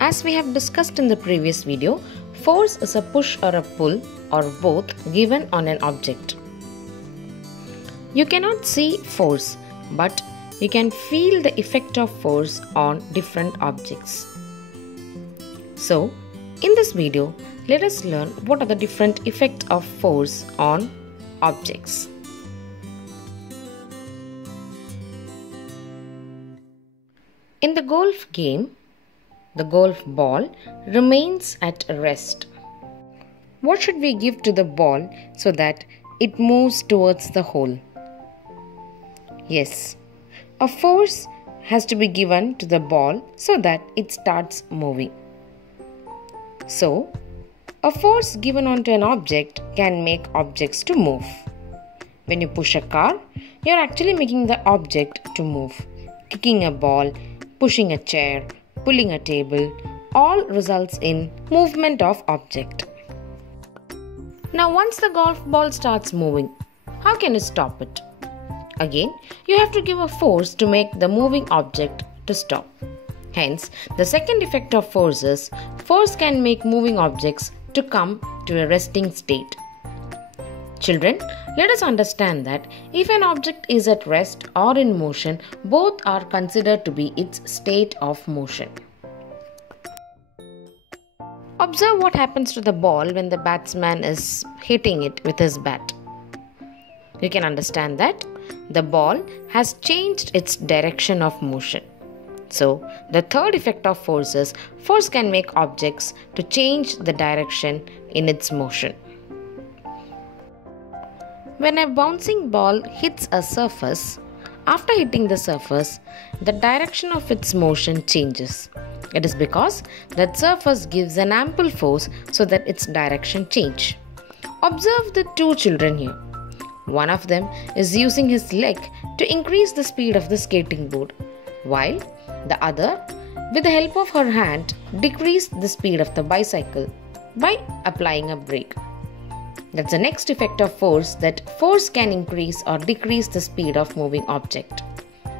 As we have discussed in the previous video, force is a push or a pull or both given on an object. You cannot see force, but you can feel the effect of force on different objects. So, in this video, let us learn what are the different effects of force on objects. In the golf game, the golf ball remains at rest. What should we give to the ball so that it moves towards the hole? Yes, a force has to be given to the ball so that it starts moving. So, a force given onto an object can make objects to move. When you push a car, you are actually making the object to move. Kicking a ball, pushing a chair, pulling a table, all results in movement of object. Now once the golf ball starts moving, how can you stop it? Again, you have to give a force to make the moving object to stop. Hence, the second effect of force is, force can make moving objects to come to a resting state. Children, let us understand that if an object is at rest or in motion, both are considered to be its state of motion. Observe what happens to the ball when the batsman is hitting it with his bat. You can understand that the ball has changed its direction of motion. So, the third effect of force is, force can make objects to change the direction in its motion. When a bouncing ball hits a surface, after hitting the surface, the direction of its motion changes. It is because that surface gives an ample force so that its direction changes. Observe the two children here. One of them is using his leg to increase the speed of the skating board, while the other, with the help of her hand, decreased the speed of the bicycle by applying a brake. That's the next effect of force, that force can increase or decrease the speed of moving object.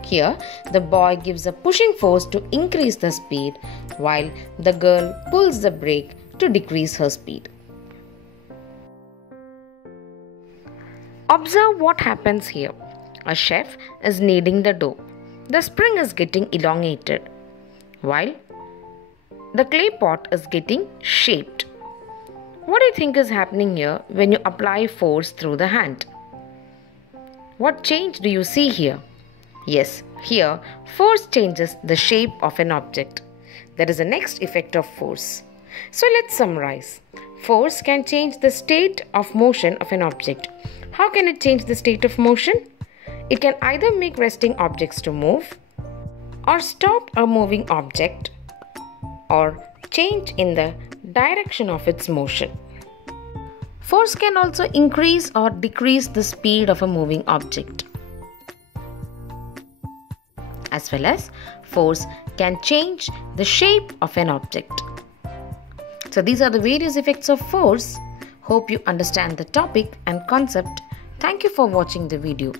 Here, the boy gives a pushing force to increase the speed, while the girl pulls the brake to decrease her speed. Observe what happens here. A chef is kneading the dough. The spring is getting elongated, while the clay pot is getting shaped. What do you think is happening here when you apply force through the hand? What change do you see here? Yes, here force changes the shape of an object. That is the next effect of force. So let's summarize. Force can change the state of motion of an object. How can it change the state of motion? It can either make resting objects to move, or stop a moving object, or change in the direction of its motion. Force can also increase or decrease the speed of a moving object. As well as force can change the shape of an object. So these are the various effects of force. Hope you understand the topic and concept. Thank you for watching the video.